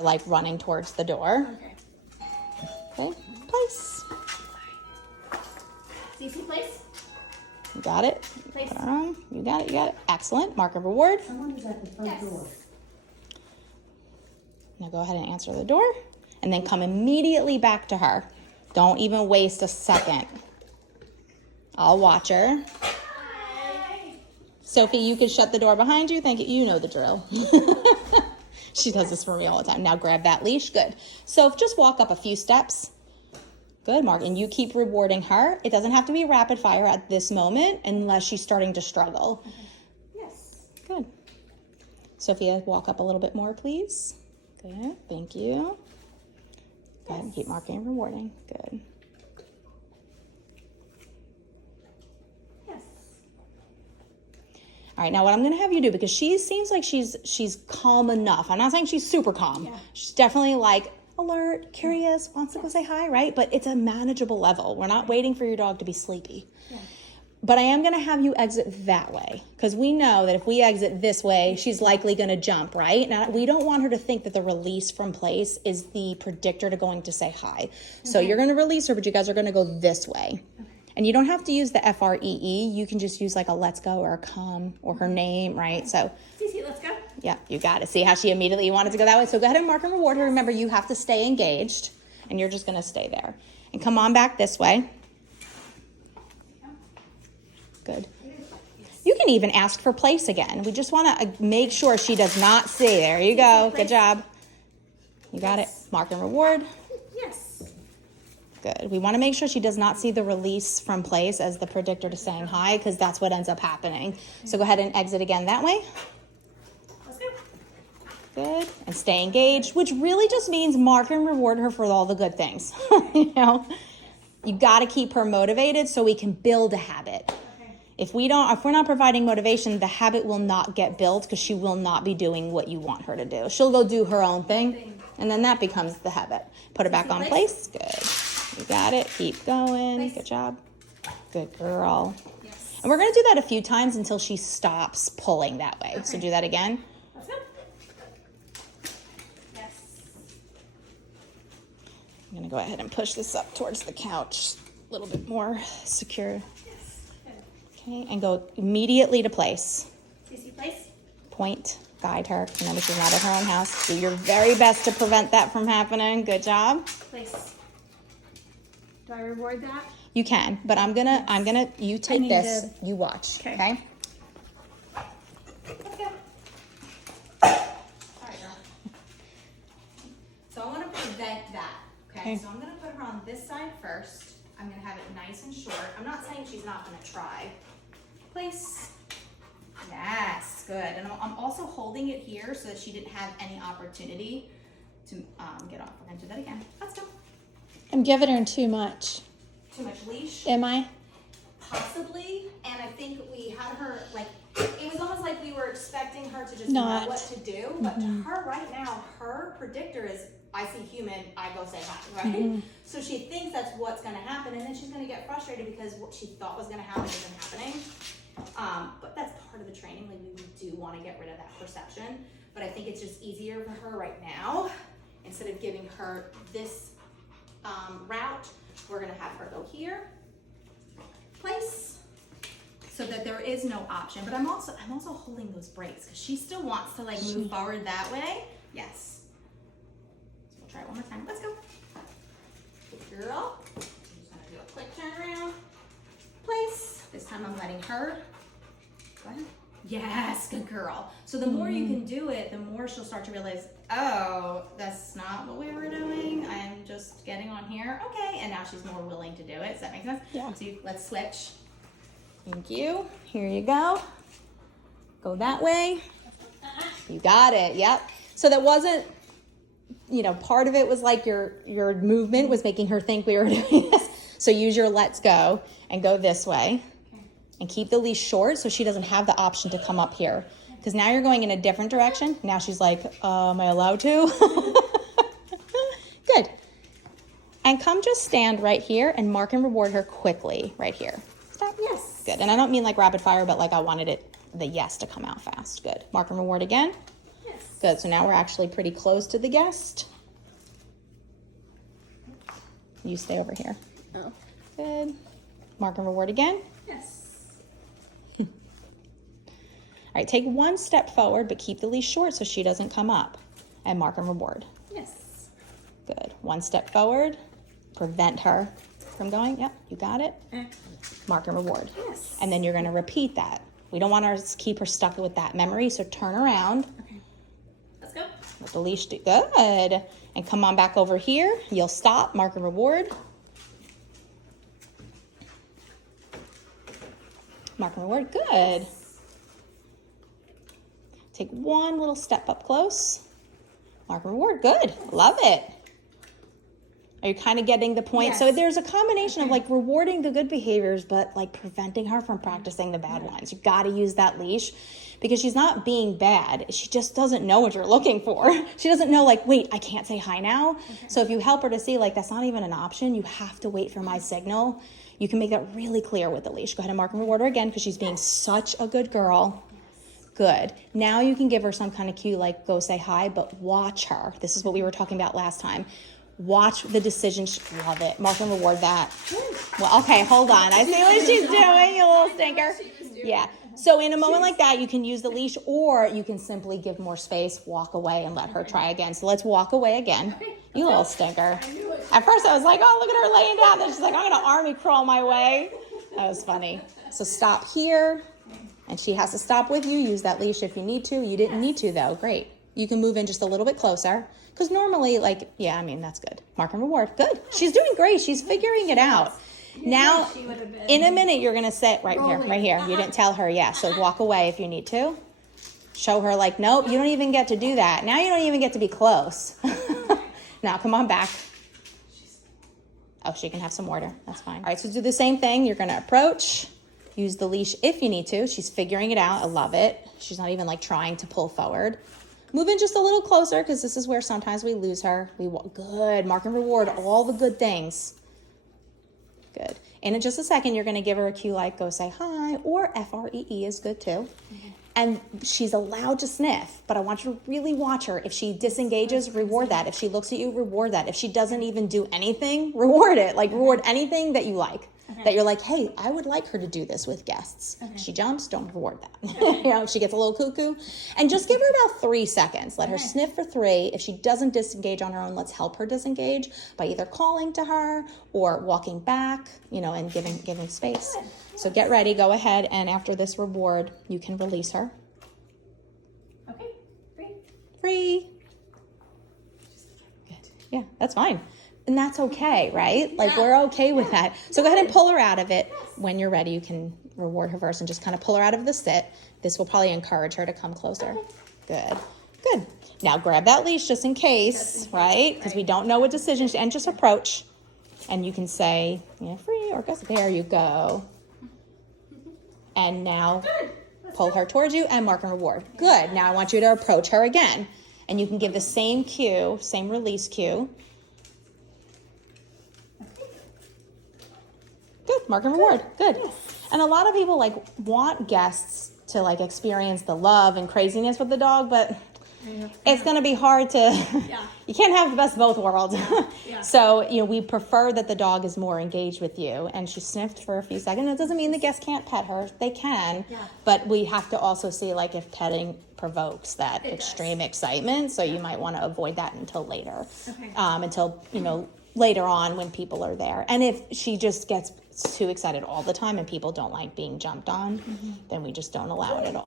like running towards the door. Okay, place. Cece, place. You got it. Place. Put her on. You got it. You got it. Excellent. Mark of reward. Someone is at the front door. Now go ahead and answer the door, and then come immediately back to her. Don't even waste a second. I'll watch her. Sophie, you can shut the door behind you. Thank you. You know the drill. She does this for me all the time. Now grab that leash. Good. So just walk up a few steps. Good, Mark. And you keep rewarding her. It doesn't have to be rapid fire at this moment unless she's starting to struggle. Yes. Good. Sophia, walk up a little bit more, please. Good. Thank you. Go ahead and keep marking and rewarding. Good. Yes. All right, now what I'm going to have you do, because she seems like she's calm enough. I'm not saying she's super calm. Yeah. She's definitely like alert, curious, wants to go say hi, right? But it's a manageable level. We're not waiting for your dog to be sleepy. Yeah. But I am going to have you exit that way, because we know that if we exit this way, she's likely going to jump, right? Now, we don't want her to think that the release from place is the predictor to going to say hi. So you're going to release her, but you guys are going to go this way. Okay. And you don't have to use the FREE. You can just use like a let's go or a come or her name, right? So, Cece, let's go. yeah, you got it. See how she immediately wanted to go that way? So go ahead and mark and reward her. Remember, you have to stay engaged, and you're just going to stay there. And come on back this way. Good. You can even ask for place again. We just want to make sure she does not see. There you go. Good job. You got it. Mark and reward. Yes. Good. We want to make sure she does not see the release from place as the predictor to saying hi, because that's what ends up happening. So go ahead and exit again that way. Let's go. Good. And stay engaged, which really just means mark and reward her for all the good things. You know, you got to keep her motivated so we can build a habit. If we're not providing motivation, the habit will not get built, because she will not be doing what you want her to do. She'll go do her own thing, and then that becomes the habit. Put her back on place. Good. You got it. Keep going. Good job. Good girl. Yes. And we're going to do that a few times until she stops pulling that way. Okay. So do that again. Let's go. Yes. I'm going to go ahead and push this up towards the couch a little bit more secure. Okay, and go immediately to place. Cece, place. Point, guide her. Remember, she's not at her own house. Do your very best to prevent that from happening. Good job. Place. Do I reward that? You can, but you take this, you watch, okay? Let's go. All right, girl. So I want to prevent that, okay? So I'm going to put her on this side first. I'm going to have it nice and short. I'm not saying she's not going to try. Place. Yes, good. And I'm also holding it here so that she didn't have any opportunity to get off. We're going to do that again. Let's go. I'm giving her too much. Too much leash? Am I? Possibly. And I think we had her, like, it was almost like we were expecting her to just know what to do. But to her right now, her predictor is, I see human, I go say hi, right? So she thinks that's what's going to happen, and then she's going to get frustrated because what she thought was going to happen isn't happening. But that's part of the training. Like, we do want to get rid of that perception. But I think it's just easier for her right now. Instead of giving her this route, we're going to have her go here, place, so that there is no option. But I'm also holding those brakes because she still wants to like move forward that way. Yes. Try it one more time. Let's go. Good girl. I'm just going to do a quick turnaround. Place. This time I'm letting her. Go ahead. Yes, good girl. So the more you can do it, the more she'll start to realize, oh, that's not what we were doing. I'm just getting on here. Okay. And now she's more willing to do it. Does that make sense? Yeah. So let's switch. Thank you. Here you go. Go that way. You got it. Yep. So that wasn't, you know, part of it was like your movement was making her think we were doing this. So use your let's go and go this way. Okay. And keep the leash short so she doesn't have the option to come up here. Because now you're going in a different direction. Now she's like, am I allowed to? Good. And come just stand right here and mark and reward her quickly right here. Stop. Yes. Good. And I don't mean like rapid fire, but like I wanted the yes to come out fast. Good. Mark and reward again. Yes. Good, so now we're actually pretty close to the guest. You stay over here. Oh. Good. Mark and reward again. Yes. All right, take one step forward, but keep the leash short so she doesn't come up. And mark and reward. Yes. Good. One step forward. Prevent her from going. Yep, you got it. Mark and reward. Yes. And then you're going to repeat that. We don't want to keep her stuck with that memory, so turn around. Okay. Let's go. Let the leash do. Good. And come on back over here. You'll stop. Mark and reward. Mark and reward. Good. Take one little step up close. Mark and reward. Good. Love it. Are you kind of getting the point? Yes. So there's a combination of like rewarding the good behaviors, but like preventing her from practicing the bad ones. You got to use that leash because she's not being bad. She just doesn't know what you're looking for. She doesn't know like, wait, I can't say hi now. Okay. So if you help her to see like, that's not even an option. You have to wait for my signal. You can make that really clear with the leash. Go ahead and mark and reward her again because she's being such a good girl. Good. Now you can give her some kind of cue like go say hi, but watch her. This is what we were talking about last time. Watch the decision. Love it. Mark and reward that. Well, okay, hold on. I see what she's doing, you little stinker. Yeah. So in a moment like that, you can use the leash or you can simply give more space, walk away, and let her try again. So let's walk away again. You little stinker. At first I was like, oh, look at her laying down. Then she's like, I'm going to army crawl my way. That was funny. So stop here. And she has to stop with you. Use that leash if you need to. You didn't need to, though. Great. You can move in just a little bit closer. Because normally, like, yeah, I mean, that's good. Mark and reward. Good. She's doing great. She's figuring it out. Now, in a minute, you're going to sit right here, right here. You didn't tell her, yeah. So walk away if you need to. Show her, like, nope, you don't even get to do that. Now you don't even get to be close. Now, come on back. Oh, she can have some water. That's fine. All right, so do the same thing. You're going to approach. Use the leash if you need to. She's figuring it out. I love it. She's not even, like, trying to pull forward. Move in just a little closer because this is where sometimes we lose her. Good. Mark and reward all the good things. Good. And in just a second, you're going to give her a cue like go say hi or FREE is good too. And she's allowed to sniff, but I want you to really watch her. If she disengages, reward that. If she looks at you, reward that. If she doesn't even do anything, reward it. Like reward anything that you like. That you're like, hey, I would like her to do this with guests. She jumps, don't reward that. You know, she gets a little cuckoo. And just give her about 3 seconds. Let her sniff for 3. If she doesn't disengage on her own, let's help her disengage by either calling to her or walking back, you know, and giving space. So get ready, go ahead, and after this reward, you can release her. Okay, Free. Good. Yeah, that's fine. And that's okay, right? Like we're okay with that. So go ahead and pull her out of it. When you're ready, you can reward her first and just kind of pull her out of the sit. This will probably encourage her to come closer. Good. Good. Now grab that leash just in case, right? Because we don't know what decision, and just approach. And you can say, you know, free or go. There you go. And now pull her towards you and mark and reward. Good. Now I want you to approach her again. And you can give the same cue, same release cue. Good, mark and reward. Good. And a lot of people like want guests to like experience the love and craziness with the dog, but it's going to be hard to, you can't have the best of both worlds. So, you know, we prefer that the dog is more engaged with you. And she sniffed for a few seconds. It doesn't mean the guests can't pet her. They can. But we have to also see like if petting provokes that extreme excitement. So you might want to avoid that until later. Until, you know, later on when people are there. And if she just gets too excited all the time and people don't like being jumped on, then we just don't allow it at all.